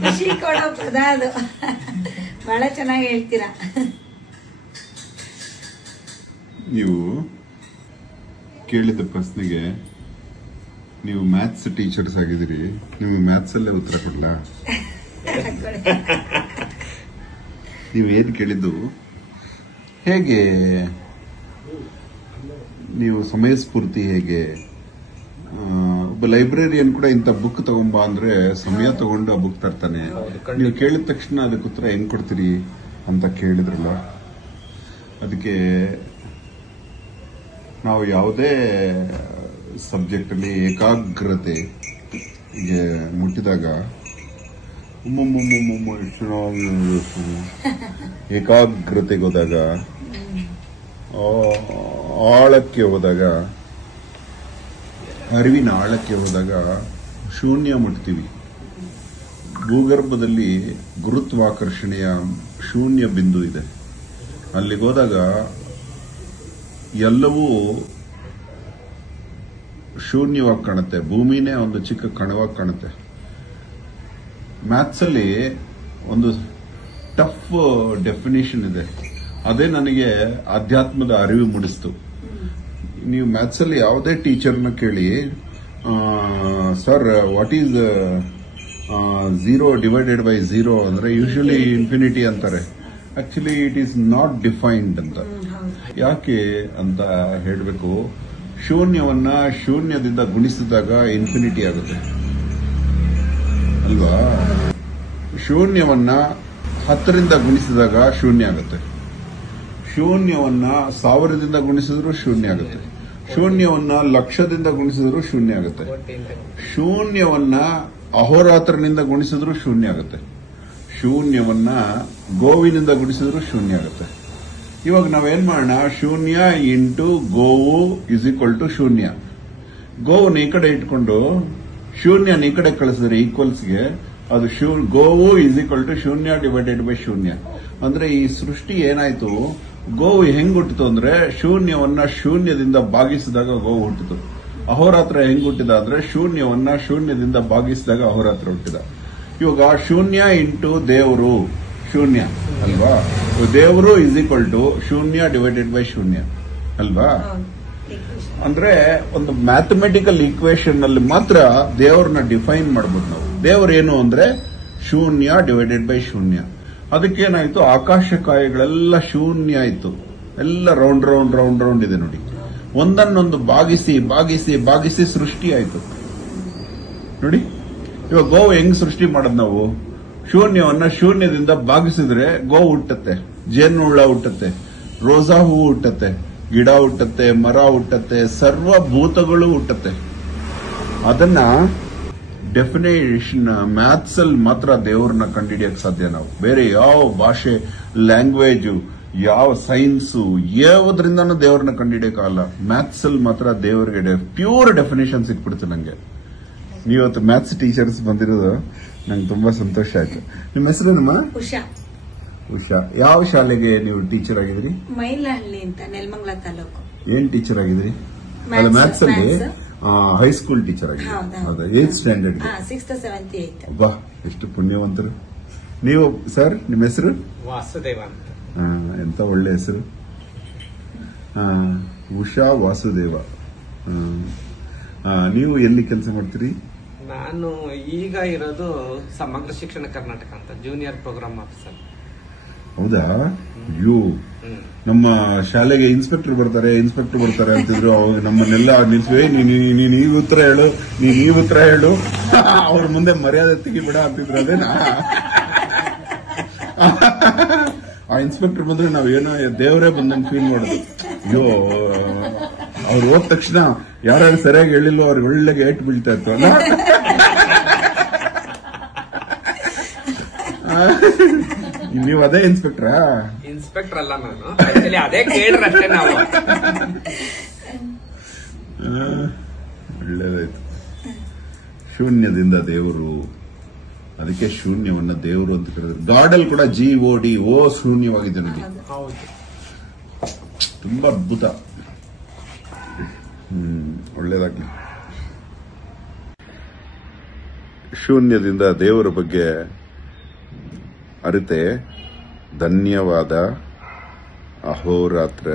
ಖುಷಿ ಕೊಡೋ ಪದ ಅದು. ಬಹಳ ಚೆನ್ನಾಗಿ ಹೇಳ್ತೀರಾ. ನೀವು ಕೇಳಿದ ಪ್ರಶ್ನೆಗೆ ನೀವು ಮ್ಯಾಥ್ಸ್ ಟೀಚರ್ಸ್ ಆಗಿದ್ದೀರಿ, ನೀವು ಮ್ಯಾಥ್ಸ್ ಅಲ್ಲೇ ಉತ್ತರ ಕೊಡ್ಲಾ? ನೀವು ಏನ್ ಕೇಳಿದ್ದು, ಹೇಗೆ ನೀವು ಸಮಯ ಸ್ಫೂರ್ತಿ ಹೇಗೆ, ಒಬ್ಬ ಲೈಬ್ರರಿಯನ್ ಕೂಡ ಇಂಥ ಬುಕ್ ತಗೊಂಬ ಅಂದ್ರೆ ಸಮಯ ತಗೊಂಡು ಆ ಬುಕ್ ತರ್ತಾನೆ. ನೀವು ಕೇಳಿದ ತಕ್ಷಣ ಅದಕ್ಕೆ ಉತ್ತರ ಹೆಂಗ್ ಕೊಡ್ತೀರಿ ಅಂತ ಕೇಳಿದ್ರಲ್ಲ, ಅದಕ್ಕೆ ನಾವು ಯಾವುದೇ ಸಬ್ಜೆಕ್ಟ್ ಅಲ್ಲಿ ಏಕಾಗ್ರತೆ ಮುಟ್ಟಿದಾಗ ಏಕಾಗ್ರತೆಗೆ ಹೋದಾಗ, ಆಳಕ್ಕೆ ಹೋದಾಗ, ಅರಿವಿನ ಆಳಕ್ಕೆ ಹೋದಾಗ ಶೂನ್ಯ ಮುಟ್ತೀವಿ. ಭೂಗರ್ಭದಲ್ಲಿ ಗುರುತ್ವಾಕರ್ಷಣೆಯ ಶೂನ್ಯ ಬಿಂದು ಇದೆ. ಅಲ್ಲಿಗೆ ಹೋದಾಗ ಎಲ್ಲವೂ ಶೂನ್ಯವಾಗಿ ಕಾಣುತ್ತೆ. ಭೂಮಿನೇ ಒಂದು ಚಿಕ್ಕ ಕಣವಾಗಿ ಕಾಣುತ್ತೆ. ಮ್ಯಾಥ್ಸ್ ಅಲ್ಲಿ ಒಂದು ಟಫ್ ಡೆಫಿನೇಷನ್ ಇದೆ. ಅದೇ ನನಗೆ ಅಧ್ಯಾತ್ಮದ ಅರಿವು ಮೂಡಿಸ್ತು. ನೀವು ಮ್ಯಾಥ್ಸ್ ಅಲ್ಲಿ ಯಾವುದೇ ಟೀಚರ್ನ ಕೇಳಿ, sir what is 0 divided by 0 ಅಂದ್ರೆ ಯೂಶಲಿ ಇನ್ಫಿನಿಟಿ ಅಂತಾರೆ. Actually it is not defined ಅಂತ. ಯಾಕೆ ಅಂತ ಹೇಳಬೇಕು, ಶೂನ್ಯವನ್ನ ಶೂನ್ಯದಿಂದ ಗುಣಿಸಿದಾಗ ಇನ್ಫಿನಿಟಿ ಆಗುತ್ತೆ ಅಲ್ವಾ? ಶೂನ್ಯವನ್ನ 10ರಿಂದ ಗುಣಿಸಿದಾಗ ಶೂನ್ಯ ಆಗುತ್ತೆ. ಶೂನ್ಯವನ್ನ 1000ದಿಂದ ಗುಣಿಸಿದ್ರು ಶೂನ್ಯ ಆಗುತ್ತೆ. ಶೂನ್ಯವನ್ನ 1,00,000ದಿಂದ ಗುಣಿಸಿದ್ರು ಶೂನ್ಯ ಆಗುತ್ತೆ. ಶೂನ್ಯವನ್ನ ಅಹೋರಾತ್ರನಿಂದ ಗುಣಿಸಿದ್ರು ಶೂನ್ಯ ಆಗುತ್ತೆ. ಶೂನ್ಯವನ್ನ ಗೋವಿನಿಂದ ಗುಣಿಸಿದ್ರು ಶೂನ್ಯ ಆಗುತ್ತೆ. ಇವಾಗ ನಾವೇನ್ ಮಾಡೋಣ, ಶೂನ್ಯ ಇಂಟು ಗೋವು ಇಸ್ ಈಕ್ವಲ್ ಟು ಶೂನ್ಯ. ಗೋವನ್ನ ಈ ಕಡೆ ಇಟ್ಕೊಂಡು ಶೂನ್ಯನ ಈ ಕಡೆ ಕಳಿಸಿದ್ರೆ ಈಕ್ವಲ್ಸ್ಗೆ ಅದು ಗೋವು ಇಸ್ ಈಕ್ವಲ್ ಟು ಶೂನ್ಯ ಡಿವೈಡೆಡ್ ಬೈ ಶೂನ್ಯ. ಅಂದ್ರೆ ಈ ಸೃಷ್ಟಿ ಏನಾಯ್ತು, ಗೋವು ಹೆಂಗ್ ಹುಟ್ಟಿತು ಅಂದ್ರೆ ಶೂನ್ಯವನ್ನ ಶೂನ್ಯದಿಂದ ಭಾಗಿಸಿದಾಗ ಗೋವು ಹುಟ್ಟಿತು. ಅಹೋರಾತ್ರ ಹೆಂಗ್ ಹುಟ್ಟಿದ ಅಂದ್ರೆ ಶೂನ್ಯವನ್ನ ಶೂನ್ಯದಿಂದ ಭಾಗಿಸಿದಾಗ ಅಹೋರಾತ್ರ ಹುಟ್ಟಿದ. ಇವಾಗ ಶೂನ್ಯ ಇಂಟು ದೇವರು ಶೂನ್ಯ ಅಲ್ವಾ? ದೇವರು ಇಸ್ ಈಕ್ವಲ್ ಟು ಶೂನ್ಯ ಡಿವೈಡೆಡ್ ಬೈ ಶೂನ್ಯ ಅಲ್ವಾ? ಅಂದ್ರೆ ಒಂದು ಮ್ಯಾಥಮೆಟಿಕಲ್ ಈಕ್ವೇಶನ್ ಅಲ್ಲಿ ಮಾತ್ರ ದೇವ್ರನ್ನ ಡಿಫೈನ್ ಮಾಡಬಹುದು ನಾವು. ದೇವ್ರ ಏನು ಅಂದ್ರೆ ಶೂನ್ಯ ಡಿವೈಡೆಡ್ ಬೈ ಶೂನ್ಯ. ಅದಕ್ಕೇನಾಯ್ತು, ಆಕಾಶಕಾಯಗಳೆಲ್ಲ ಶೂನ್ಯ ಆಯ್ತು. ಎಲ್ಲ ರೌಂಡ್ ರೌಂಡ್ ರೌಂಡ್ ರೌಂಡ್ ಇದೆ ನೋಡಿ. ಒಂದನ್ನೊಂದು ಭಾಗಿಸಿ ಭಾಗಿಸಿ ಭಾಗಿಸಿ ಸೃಷ್ಟಿ ಆಯ್ತು ನೋಡಿ. ಇವಾಗ ಗೋವು ಹೆಂಗ್ ಸೃಷ್ಟಿ ಮಾಡೋದು ನಾವು? ಶೂನ್ಯವನ್ನ ಶೂನ್ಯದಿಂದ ಭಾಗಿಸಿದ್ರೆ ಗೋವು ಹುಟ್ಟತ್ತೆ, ಜೇನು ಹುಳ ಹುಟ್ಟತ್ತೆ, ರೋಸಾ ಹೂವು ಹುಟ್ಟತ್ತೆ, ಗಿಡ ಹುಟ್ಟತ್ತೆ, ಮರ ಹುಟ್ಟತ್ತೆ, ಸರ್ವಭೂತಗಳು ಹುಟ್ಟತ್ತೆ. ಅದನ್ನ ಡೆಫಿನೇಷನ್ ಮ್ಯಾಥ್ಸ್ ಅಲ್ಲಿ ಮಾತ್ರ ದೇವ್ರನ್ನ ಕಂಡುಹಿಡಿಯಕ್ ಸಾಧ್ಯ. ನಾವು ಬೇರೆ ಯಾವ ಭಾಷೆ, ಲ್ಯಾಂಗ್ವೇಜ್, ಯಾವ ಸೈನ್ಸು ಯಾವುದ್ರಿಂದಾನು ದೇವ್ರನ್ನ ಕಂಡುಹಿಡಿಯಕ್ಕಾಗಲ್ಲ. ಮ್ಯಾಥ್ಸ್ ಅಲ್ಲಿ ಮಾತ್ರ ದೇವರಿಗೆ ಪ್ಯೂರ್ ಡೆಫಿನೇಷನ್ ಸಿಕ್ಬಿಡ್ತು ನಂಗೆ. ನೀವತ್ತು ಮ್ಯಾಥ್ಸ್ ಟೀಚರ್ಸ್ ಬಂದಿರೋದು ನಂಗೆ ತುಂಬಾ ಸಂತೋಷ ಆಯ್ತು. ನಿಮ್ಮ ಹೆಸರೇನಮ್ಮ? ಉಷಾ. ಉಷಾ. ಯಾವ ಶಾಲೆಗೆ ನೀವು ಟೀಚರ್ ಆಗಿದ್ರಿ? ಮೈಲಹಳ್ಳಿ ಅಂತ, ನೆಲಮಂಗಲ ತಾಲೂಕು. ಏನ್ ಟೀಚರ್ ಆಗಿದ್ರಿ? ಮ್ಯಾಥ್ಸ್ ಅಲ್ಲಿ ಹೈಸ್ಕೂಲ್ ಟೀಚರ್ ಆಗಿದ್ರಿ. 8th standard? 6th, 7th, 8th. ಬಾ, ಎಷ್ಟು ಪುಣ್ಯವಂತರು ನೀವು. ಸರ್ ನಿಮ್ಮ ಹೆಸರು? ವಾಸುದೇವ ಅಂತ. ಎಂತ ಒಳ್ಳೆ ಹೆಸರು. ಉಷಾ ವಾಸುದೇವ. ನೀವು ಎಲ್ಲಿ ಕೆಲಸ ಮಾಡ್ತೀರಿ? ನಾನು ಈಗ ಇರೋದು ಸಮಗ್ರ ಶಿಕ್ಷಣ ಕರ್ನಾಟಕ ಅಂತ, ಜೂನಿಯರ್ ಪ್ರೋಗ್ರಾಮ್ ಆಫೀಸರ್. ಹೌದಾ? ಅಯ್ಯೋ, ನಮ್ಮ ಶಾಲೆಗೆ ಇನ್ಸ್ಪೆಕ್ಟರ್ ಬರ್ತಾರೆ ಅಂತಿದ್ರು. ಅವಾಗ ನಮ್ಮನ್ನೆಲ್ಲ ನಿಲ್ಸುವೆ, ನೀನ್ ಈ ಉತ್ತರ ಹೇಳು, ನೀನ್ ಈ ಉತ್ತರ ಹೇಳು, ಅವ್ರ ಮುಂದೆ ಮರ್ಯಾದೆ ತೆಗಿಬೇಡ ಅಂತಿದ್ರು. ಅದೇನಾ? ಆ ಇನ್ಸ್ಪೆಕ್ಟರ್ ಬಂದ್ರೆ ನಾವೇನೋ ದೇವರೇ ಬಂದಂಗೆ ಫೀಲ್ ಮಾಡೋದು. ಅಯ್ಯೋ, ಅವ್ರು ಹೋದ ತಕ್ಷಣ ಯಾರು ಸರಿಯಾಗಿ ಹೇಳಿಲ್ವೋ ಅವ್ರಿಗೆ ಒಳ್ಳೆಗೆ ಏಟ್ ಬೀಳ್ತಾ ಇತ್ತು ಅಲ್ಲ. ನೀವು ಅದೇ ಇನ್ಸ್ಪೆಕ್ಟರಾ? ಇನ್ಸ್ಪೆಕ್ಟರ್ ಅಲ್ಲ ನಾನು, ಅದೇ ಕೇಳ್ರಷ್ಟೇ ನಾವು. ಒಳ್ಳೇದಾಯ್ತು. ಶೂನ್ಯದಿಂದ ದೇವರು, ಅದಕ್ಕೆ ಶೂನ್ಯವನ್ನ ದೇವರು ಅಂತ ಕರೆದ್ರು. ಗಾಡಲ್ ಕೂಡ GOD, ಓ ಶೂನ್ಯವಾಗಿದೆ ನೋಡಿ. ತುಂಬಾ ಅದ್ಭುತ. ಒಳ್ಳೇದಾಗ್ಲಿ. ಶೂನ್ಯದಿಂದ ದೇವರ ಬಗ್ಗೆ ಅರಿತೆ. ಧನ್ಯವಾದ. ಅಹೋರಾತ್ರ.